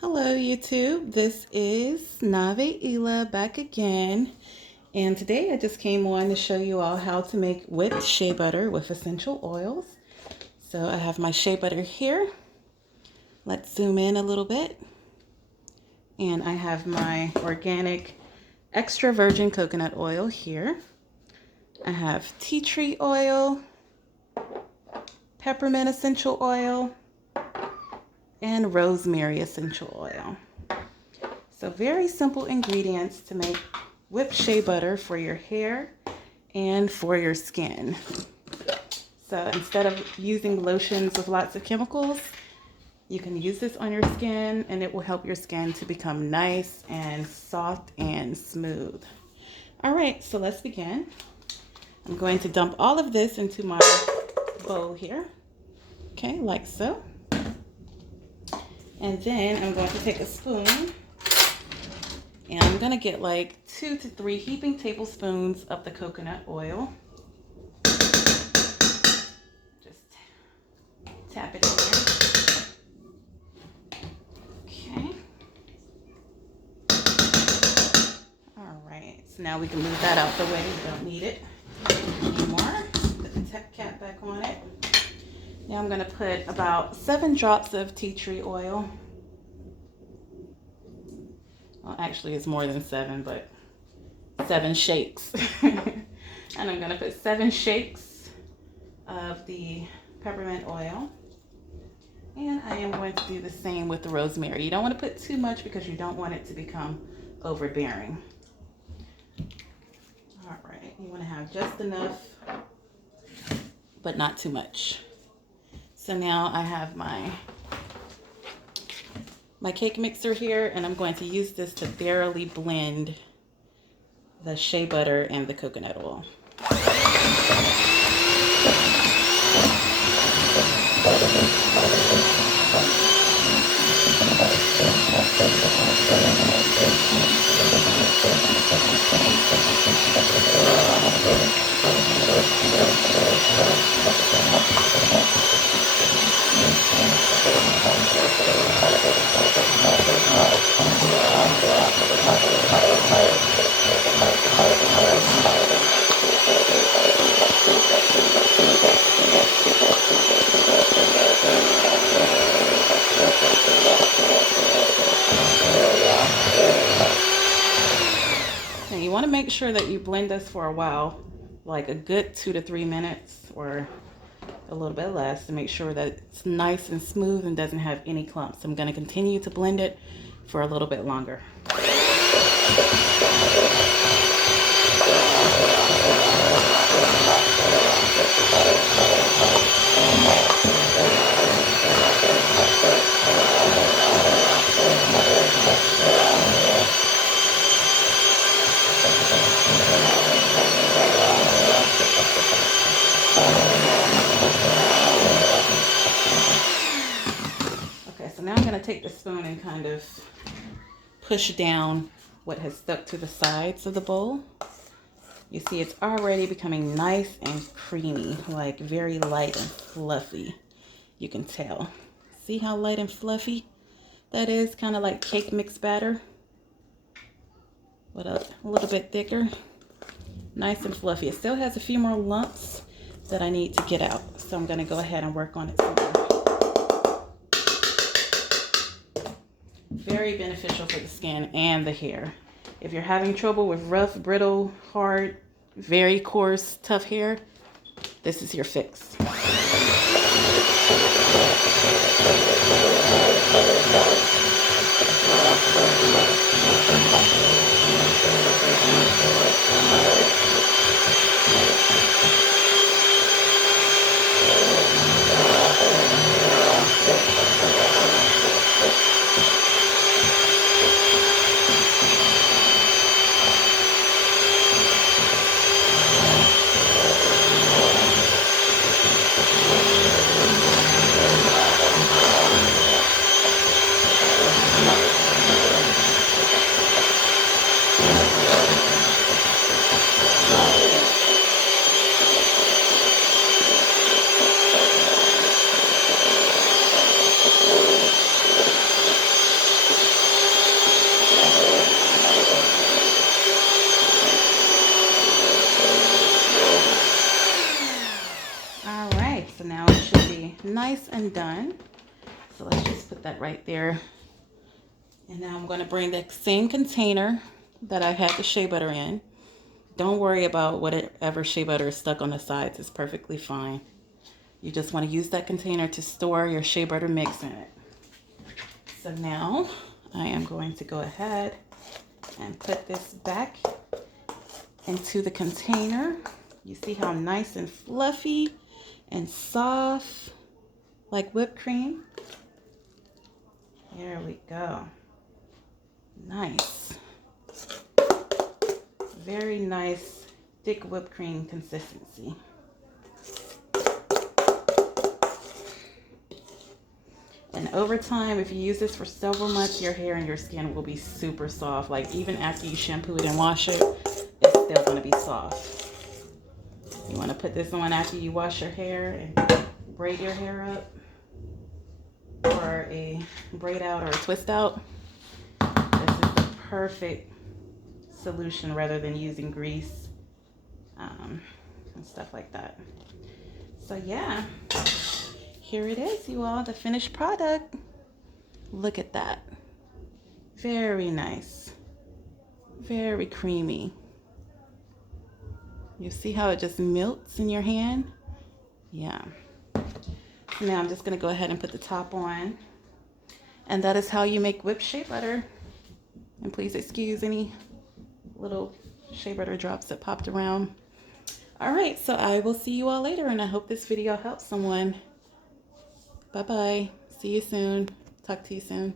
Hello YouTube, this is Nave Ela back again, and today I just came on to show you all how to make whipped shea butter with essential oils. So I have my shea butter here. Let's zoom in a little bit. And I have my organic extra virgin coconut oil here. I have tea tree oil, peppermint essential oil, and rosemary essential oil. So very simple ingredients to make whipped shea butter for your hair and for your skin. So instead of using lotions with lots of chemicals, you can use this on your skin and it will help your skin to become nice and soft and smooth. All right, so let's begin. I'm going to dump all of this into my bowl here. Okay, like so. And then I'm going to take a spoon and I'm going to get like 2 to 3 heaping tablespoons of the coconut oil. Just tap it in there. Okay. All right. So now we can move that out the way. We don't need it anymore. Put the cap back on it. Now I'm going to put about 7 drops of tea tree oil. Well, actually, it's more than 7, but 7 shakes. And I'm going to put 7 shakes of the peppermint oil. And I am going to do the same with the rosemary. You don't want to put too much because you don't want it to become overbearing. All right, you want to have just enough, but not too much. So now I have my cake mixer here, and I'm going to use this to thoroughly blend the shea butter and the coconut oil. And you want to make sure that you blend this for a while, like a good 2 to 3 minutes or a little bit less, to make sure that it's nice and smooth and doesn't have any clumps. I'm going to continue to blend it for a little bit longer. Okay, so now I'm going to take the spoon and kind of push down what has stuck to the sides of the bowl. You see it's already becoming nice and creamy, like very light and fluffy. You can tell. See how light and fluffy that is? Kind of like cake mix batter, but a little bit thicker. Nice and fluffy. It still has a few more lumps that I need to get out, so I'm going to go ahead and work on it some more. Very beneficial for the skin and the hair. If you're having trouble with rough, brittle, hard, very coarse, tough hair, this is your fix. and done. So let's just put that right there. And now I'm going to bring the same container that I had the shea butter in. Don't worry about whatever shea butter is stuck on the sides. It's perfectly fine. You just want to use that container to store your shea butter mix in it. So now I am going to go ahead and put this back into the container. You see how nice and fluffy and soft, like whipped cream? There we go. Nice. Very nice, thick whipped cream consistency. And over time, if you use this for several months, your hair and your skin will be super soft. Like even after you shampoo it and wash it, it's still going to be soft. You want to put this on after you wash your hair and braid your hair up, or a braid out or a twist out. This is the perfect solution rather than using grease and stuff like that. So yeah, here it is, you all, the finished product. Look at that. Very nice. Very creamy. You see how it just melts in your hand? Yeah. So now I'm just going to go ahead and put the top on. And that is how you make whipped shea butter. And please excuse any little shea butter drops that popped around. All right, so I will see you all later, and I hope this video helps someone. Bye-bye. See you soon. Talk to you soon.